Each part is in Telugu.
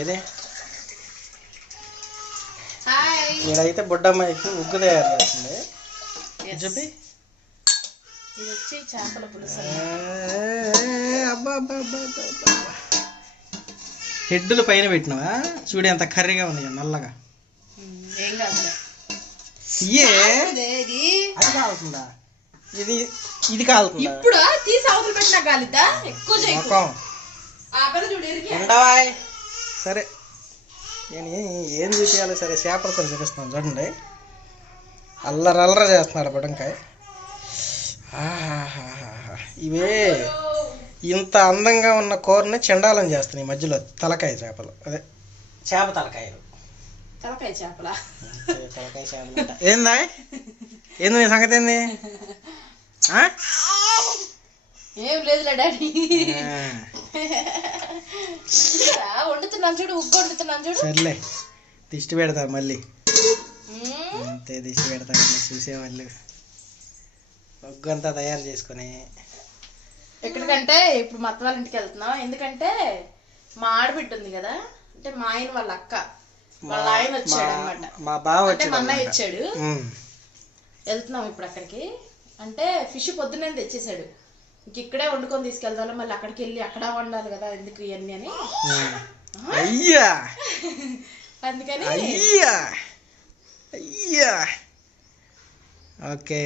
ఏదే ఇక్కడైతే బుడ్డమ్మాయికి ఉగ్గు తయారు చేస్తుంది. చెప్పి ఇది వచ్చి చేపల పులుసు. అబ్బా అబ్బా అబ్బా అబ్బా, హెడ్డులు పైన పెట్టినవా? చూడు ఎంత కర్రీగా ఉన్నాయి నల్లగా. ఏం కాదు, అది కాలుతుందా? ఇది కాలుతుందా? ఇప్పుడు తీసి అవతల పెట్టినా కాలిద్దా? ఎక్కువ ఉండవా? సరే నేను ఏం చూపించాలి? సరే చేపలు కొంచెం చూపిస్తాను చూడండి. అల్లరల్లర చేస్తున్నాడు బుడంకాయ. ఇవే ఇంత అందంగా ఉన్న కూరని చెండాలం చేస్తున్నాయి మధ్యలో. తలకాయ చేపలు, అదే చేప తలకాయలు. తలకాయ చేపల తలకాయ చేపలు ఏందా? ఏంది నీ సంగతి? ఏంది? ఏం లేదులే డాడీ, వండుతున్నాను చూడు, ఉగ్గు వండుతున్నాను చూడు. సర్లే దిష్టి పెడతా మళ్ళీ, అంతే దిష్టి పెడతా మళ్ళీ చూసేవాళ్ళు. ఉగ్గు అంతా తయారు చేసుకుని ఎక్కడికంటే ఇప్పుడు మా అత్త వాళ్ళ ఇంటికి వెళ్తున్నాం. ఎందుకంటే మా ఆడబిడ్డ ఉంది కదా, అంటే మా ఆయన వాళ్ళ అక్క వాళ్ళ ఆయన వచ్చాడు అనమాట. మా బావ అంటే మా అన్నయ్య వచ్చాడు. వెళ్తున్నాం ఇప్పుడు అక్కడికి. అంటే ఫిష్ పొద్దున్నే తెచ్చేసాడు. ఇంక ఇక్కడే వండుకొని తీసుకెళ్తాను, మళ్ళీ అక్కడికి వెళ్ళి అక్కడ వండాలి కదా, ఎందుకు ఇవన్నీ అని. అయ్యా అందుకని అయ్యా అయ్యా ఓకే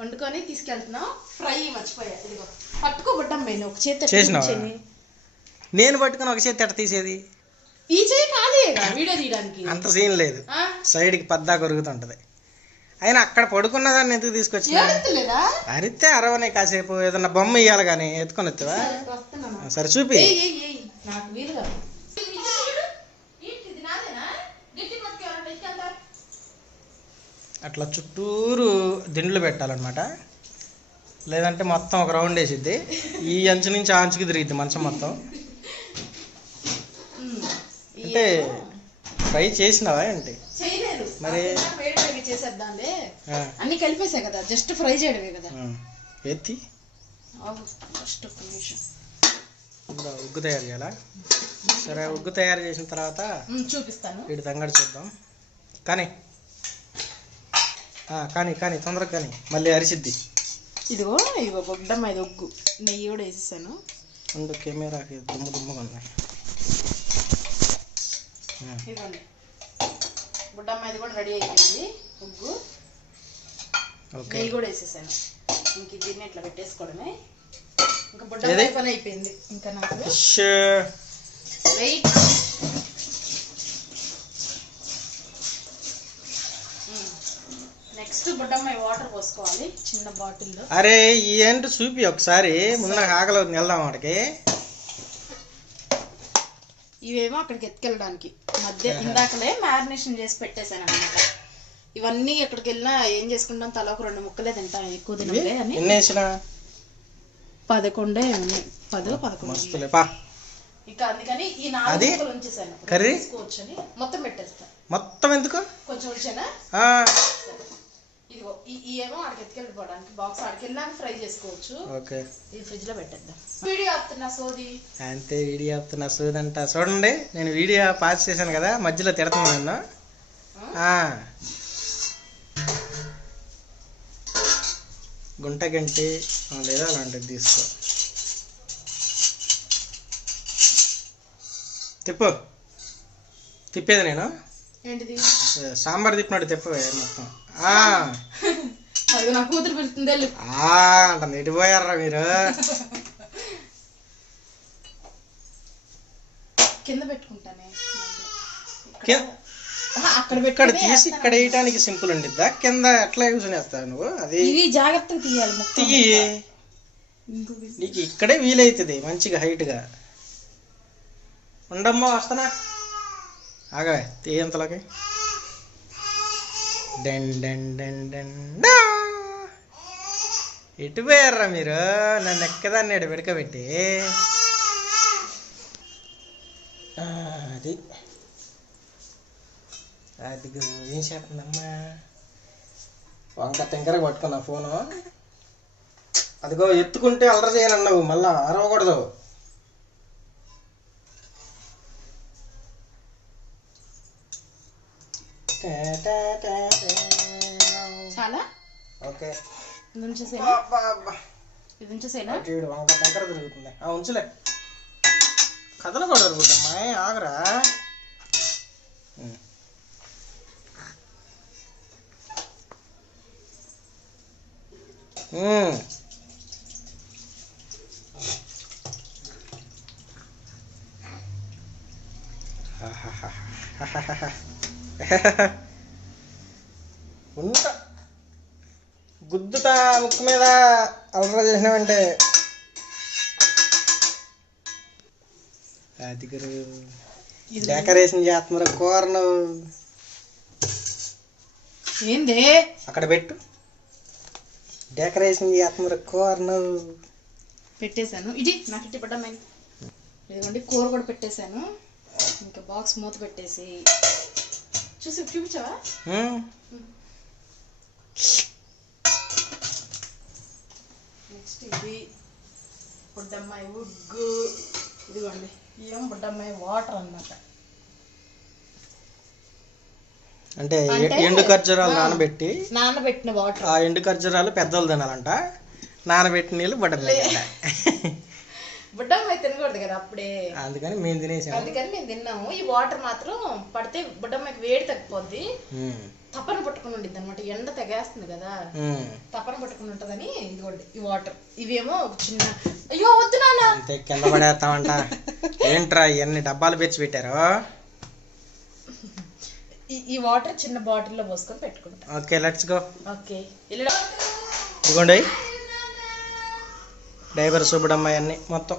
వండుకొని తీసుకెళ్తున్నాం. ఫ్రై మర్చిపోయా, ఇదిగో పట్టుకో బుడ్డమ్మాయి, ఒక చేతి చేసినావా? నేను పట్టుకుని ఒక చేతి ఎట్ట తీసేది? ఈ చేయి ఖాళీ వీడియో తీయడానికి అంత సీన్ లేదు, సైడ్కి పద్దా కొరుగుతుంటది. అయినా అక్కడ పడుకున్నదాన్ని ఎందుకు తీసుకొచ్చిన? అరితే అరవనే, కాసేపు ఏదన్నా బొమ్మ ఇయ్యాలి కానీ ఎత్తుకొని వస్తావా? సరే చూపి. అట్లా చుట్టూరు దిండ్లు పెట్టాలన్నమాట, లేదంటే మొత్తం ఒక రౌండ్ వేసిద్ది. ఈ అంచు నుంచి ఆ అంచుకి తిరిగిద్ది మంచం మొత్తం. అంటే ఫ్రై చేసినావా ఏంటి? మరి చేసేద్దాంలే, అన్ని కలిపేసా కదా, జస్ట్ ఫ్రై చేయడమే కదా. ఎత్తి ఫస్ట్ ఒక నిమిషం ఉగ్గు తయారు చేయాలా? సరే ఉగ్గు తయారు చేసిన తర్వాత చూపిస్తాను, వీడి తంగడి చూద్దాం. కానీ కానీ కానీ తొందరగా కానీ మళ్ళీ అరిసిద్ది. ఇదిగో ఇదిగో బొడ్డమ్మాయి ఉగ్గు, నెయ్యి కూడా వేసేసాను. ముందు కెమెరాకి దుమ్ము దుమ్ముగా ఉన్నాయి. ఇదిగోండి బుడ్డమ్మాయిది కూడా రెడీ అయిపోయింది ఉగ్గు. నెయ్యి కూడా వేసేసాను. ఇంక దీన్ని ఇట్లా పెట్టేసుకోవడమే. ఇంకా బుడ్డమ్మాయి పని అయిపోయింది. ఇంకా నాకు వెయిట్. నెక్స్ట్ బుడ్డమ్మాయి వాటర్ పోసుకోవాలి చిన్న బాటిల్లో. అరే ఏంటి చూపి ఒకసారి, ముందు నాకు ఆకలి అవుతుంది, వెళ్దాం వాడికి. ఇవేమో అక్కడికి ఎత్తుకెళ్ళడానికి మధ్య ఇందాకలే మ్యారినేషన్ చేసి పెట్టేశాను అనమాట. ఇవన్నీ ఎక్కడికి వెళ్ళినా ఏం చేసుకుంటాం, తల ఒక 2 ముక్కలే తింటాం, ఎక్కువ తినలే అని. 11 11 ఇంకా అందుకని ఈ 4 ముక్కలు ఉంచేసాను. కర్రీ తీసుకోవచ్చని మొత్తం పెట్టేస్తా. మొత్తం ఎందుకు? కొంచెం వచ్చానా? ఇదిగో ఈ ఏమో ఆడికి ఎత్తుకెళ్ళిపోవడానికి బాక్స్, ఆడికి వెళ్ళాక ఫ్రై చేసుకోవచ్చు. ఓకే, ఇది ఫ్రిడ్జ్ లో పెట్టేద్దాం. వీడియో ఆపుతున్నా సోది. అంతే, వీడియో ఆపుతున్నా సోది అంట. చూడండి నేను వీడియో పాస్ చేశాను కదా, మధ్యలో తిడుతున్నా నన్ను. గుంట గంటి లేదా అలాంటిది తీసుకో. తిప్పు, తిప్పేది నేను. ఏంటిది? సాంబార్ తిప్పినట్టు తిప్పవే మొత్తం. అది నా కూతురు పిలుస్తుంది అంట. నెట్టిపోయారా మీరు? కింద పెట్టుకుంటానే, ఇక్కడ తీసి ఇక్కడ వేయటానికి సింపుల్ ఉండిద్దా? కింద ఎట్లా కూర్చొని వేస్తావు నువ్వు? అది జాగ్రత్తగా తీయాలి. తీయి, నీకు ఇక్కడే వీలైతుంది మంచిగా హైట్ గా. ఉండమ్మా వస్తానా, ఆగా తీయంతలోకి. ఎటు పోయారా మీరు? నన్ను ఎక్కదాన్ని ఎడు పెడకబెట్టి. అది అదిగో ఏం చేస్తుందమ్మా? వంక టెంకర పట్టుకున్నా ఫోను. అదిగో ఎత్తుకుంటే అల్లరి చేయనన్నావు, మళ్ళా అరవకూడదు. చాలా ఓకే ఇది ఉంచేసేనా ఇది ఉంచేసేనా టెంకర తిరుగుతుంది ఉంచులే కథలు కూడా దొరుకుతామ్మా ఆగరా ఉంటా గుద్దుతా ముక్కు మీద అలరా చేసినావంటే అది గురు డెకరేషన్ చేస్తున్నారు కూరను ఏంది అక్కడ పెట్టు డెకరేషన్ చేస్తున్నారు కూరను పెట్టేశాను ఇది నాకు ఇట్టి పడ్డా ఇదిగోండి కూర కూడా పెట్టేశాను ఇంకా బాక్స్ మూత పెట్టేసి చూపించావా నెక్స్ట్ ఇది బుడ్డమ్మాయి ఉగ్గు ఇదిగోండి ఏం బుడ్డమ్మాయి వాటర్ అన్నమాట అంటే ఎండు ఖర్జూరాలు నానబెట్టిన వాటర్ ఆ ఎండు ఖర్జూరాలు పెద్దోళ్ళు తినాలంట నానబెట్టిన నీళ్ళు బుడ్డమ్మాయి బుడ్డమ్మాయి తినకూడదు కదా అప్పుడే అందుకని మేము తినేసాము అందుకని మేము తిన్నాము ఈ వాటర్ మాత్రం పడితే బుడ్డమ్మాయికి వేడి తగ్గిపోద్ది తపన పట్టుకుని ఉండిద్ది అనమాట ఎండ తెగేస్తుంది కదా తపన పట్టుకుని ఉంటదని ఇదిగోండి ఈ వాటర్ ఇవేమో ఒక చిన్న అయ్యో వద్దు నాన్న అంతే కింద పడేస్తామంట ఏంట్రా ఇవన్నీ డబ్బాలు పెంచి పెట్టారు ఈ వాటర్ చిన్న బాటిల్లో పోసుకొని పెట్టుకుంటా ఓకే లెట్స్ గో ఓకే ఇదిగోండి డైవర్ సుబ్బడమ్మాయి అన్ని మొత్తం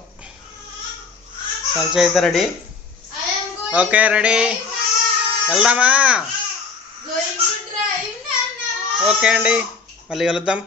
సంచి అయితే రెడీ ఓకే రెడీ వెళ్దామా ఓకే అండి మళ్ళీ కలుద్దాం